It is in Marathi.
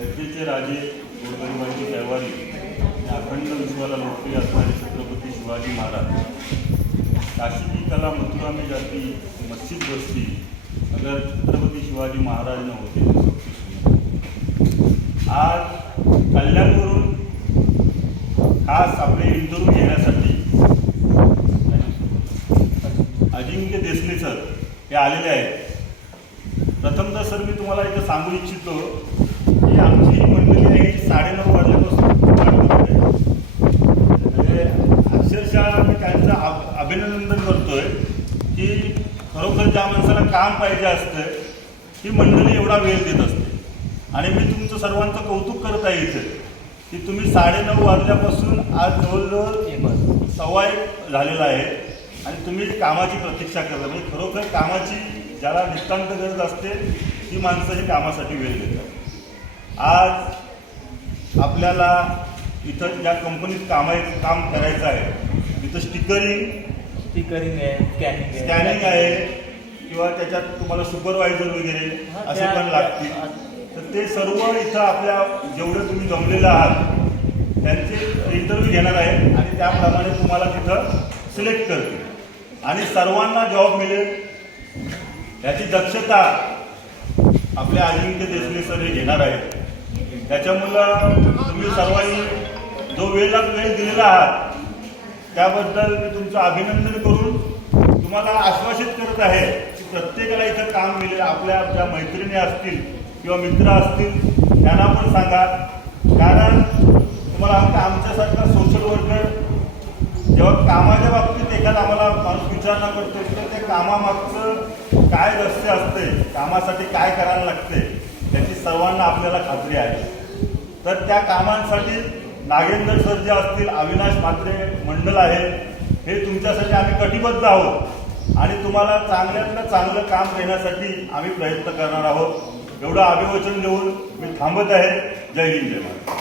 ऐटीचे राजे गोरगरिबांची तैवारी अखंड विश्वाला लोकप्रिय असणारे छत्रपती शिवाजी महाराज. काशीची कला मथुरा में जाती मस्जिद बसती अगर छत्रपती शिवाजी महाराज न होते. आज कल्याणवरून खास आपले इंटरव्ह्यू घेण्यासाठी अजिंक्य देसले सर हे आलेले आहेत. प्रथमतः सर मी तुम्हाला इथं सांगू इच्छितो म्हणजे आमची मंडळी आहे साडेनऊ वाजल्यापासून म्हणजे अक्षरशः मी त्यांचं अभिनंदन करतोय की खरोखर ज्या माणसाला काम पाहिजे असतं ही मंडळी एवढा वेळ देत असते. आणि मी तुमचं सर्वांचं कौतुक करत आहे इथे की तुम्ही साडेनऊ वाजल्यापासून आज जवळजवळ सवाय झालेला आहे. आणि तुम्ही कामाची प्रतीक्षा करता म्हणजे खरोखर कामाची ज्याला नितांत गरज असते ती माणसं हे कामासाठी वेळ देतात. आज आपल्याला इथं ज्या कंपनीत कामाय काम करायचं आहे तिथं स्टिकरिंग स्पीकरिंग आहे स्कॅनिंग आहे. स्कॅनिंग आहे किंवा त्याच्यात तुम्हाला सुपरवायझर वगैरे असे पण लागतील. तर ते सर्व इथं आपल्या जेवढे तुम्ही जमलेले आहात त्यांचे इंटरव्ह्यू घेणार आहेत आणि त्याप्रमाणे तुम्हाला तिथं सिलेक्ट करतील. आणि सर्वांना जॉब मिळेल याची दक्षता आपले अजिंक्य देसले सर हे घेणार आहेत. त्याच्यामुळं तुम्ही सर्वांनी जो वेळेला वेळ दिलेला आहात त्याबद्दल मी तुमचं अभिनंदन करून तुम्हाला आश्वासित करत आहे की प्रत्येकाला इथं काम मिळेल. आपल्या ज्या मैत्रिणी असतील किंवा मित्र असतील त्यांना पण सांगा. कारण तुम्हाला आमच्या आमच्यासारखा सोशल वर्कर जेव्हा कामाच्या बाबतीत एखादा आम्हाला माणूस विचारणा करतो तर ते कामामागचं काय रस्ते असते कामासाठी काय करायला लागते सर्वांना आपल्याला खात्री आहे. तर त्या कामांसाठी नागेंद्र सर जे असतील अविनाश म्हात्रे मंडल आहे हे तुमच्यासाठी आम्ही कटिबद्ध आहोत. आणि तुम्हाला चांगल्यातलं चांगलं काम देण्यासाठी आम्ही प्रयत्न करणार आहोत. एवढं अभिवचन देऊन मी थांबत आहे. जय हिंद जय महाराज